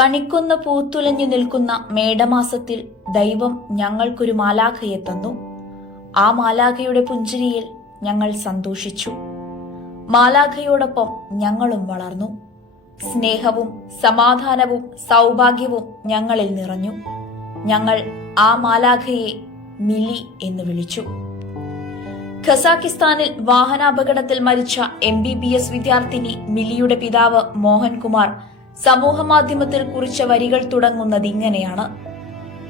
കണിക്കൊന്ന പൂത്തുലഞ്ഞു നിൽക്കുന്ന മേടമാസത്തിൽ ദൈവം ഞങ്ങൾക്കൊരു മാലാഖയെ തന്നു. ആ മാലാഖയുടെ പുഞ്ചിരിയിൽ ഞങ്ങൾ സന്തോഷിച്ചു. മാലാഖയോടൊപ്പം ഞങ്ങളും വളർന്നു. സ്നേഹവും സമാധാനവും സൗഭാഗ്യവും ഞങ്ങളിൽ നിറഞ്ഞു. ഞങ്ങൾ ആ മാലാഖയെ മിലി എന്ന് വിളിച്ചു. ഖസാക്കിസ്ഥാനിൽ വാഹനാപകടത്തിൽ മരിച്ച MBBS വിദ്യാർത്ഥിനി മിലിയുടെ പിതാവ് മോഹൻകുമാർ സമൂഹമാധ്യമത്തിൽ കുറിച്ച വരികൾ തുടങ്ങുന്നത് ഇങ്ങനെയാണ്.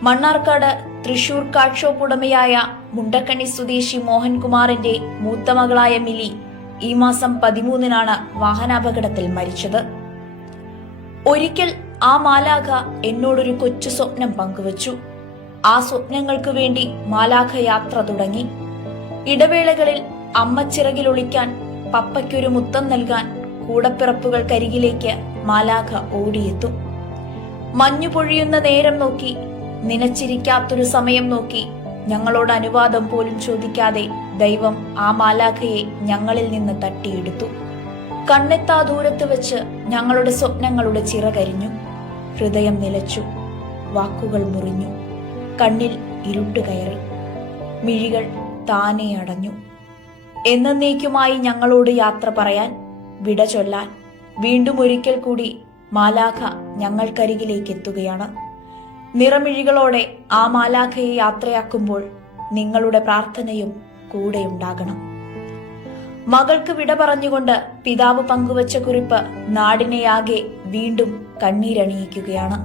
മണ്ണാർക്കാട് തൃശൂർ കാർഷോപ്പ് ഉടമയായ മുണ്ടക്കണ്ണി സ്വദേശി മോഹൻകുമാറിന്റെ മൂത്ത മകളായ മിലി ഈ മാസം 13-നാണ് വാഹനാപകടത്തിൽ മരിച്ചത്. ഒരിക്കൽ ആ മാലാഖ എന്നോടൊരു കൊച്ചു സ്വപ്നം പങ്കുവച്ചു. ആ സ്വപ്നങ്ങൾക്ക് വേണ്ടി മാലാഖ യാത്ര തുടങ്ങി. ഇടവേളകളിൽ അമ്മ ചിറകിലൊളിക്കാൻ, പപ്പയ്ക്കൊരു മുത്തം നൽകാൻ കൂടപ്പിറപ്പുകൾക്കരികിലേക്ക് മാലാഖ ഓടിയെത്തും. മഞ്ഞു പൊഴിയുന്ന നേരം നോക്കി, നനച്ചിരിക്കാത്തൊരു സമയം നോക്കി, ഞങ്ങളോട് അനുവാദം പോലും ചോദിക്കാതെ ദൈവം ആ മാലാഖയെ ഞങ്ങളിൽ നിന്ന് തട്ടിയെടുത്തു. കണ്ണെത്താ ദൂരത്ത് വെച്ച് ഞങ്ങളുടെ സ്വപ്നങ്ങളുടെ ചിറകരിഞ്ഞു. ഹൃദയം നിലച്ചു, വാക്കുകൾ മുറിഞ്ഞു, കണ്ണിൽ ഇരുട്ട് കയറി, മിഴികൾ താനെ അടഞ്ഞു. എന്നേക്കുമായി ഞങ്ങളോട് യാത്ര പറയാൻ, വിട ചൊല്ലാൻ വീണ്ടും ഒരിക്കൽ കൂടി മാലാഖ ഞങ്ങൾക്കരികിലേക്ക് എത്തുകയാണ്. നിറമിഴികളോടെ ആ മാലാഖയെ യാത്രയാക്കുമ്പോൾ നിങ്ങളുടെ പ്രാർത്ഥനയും കൂടെയുണ്ടാകണം. മകൾക്ക് വിട പറഞ്ഞുകൊണ്ട് പിതാവ് പങ്കുവച്ച കുറിപ്പ് നാടിനെയാകെ വീണ്ടും കണ്ണീരണിയിക്കുകയാണ്.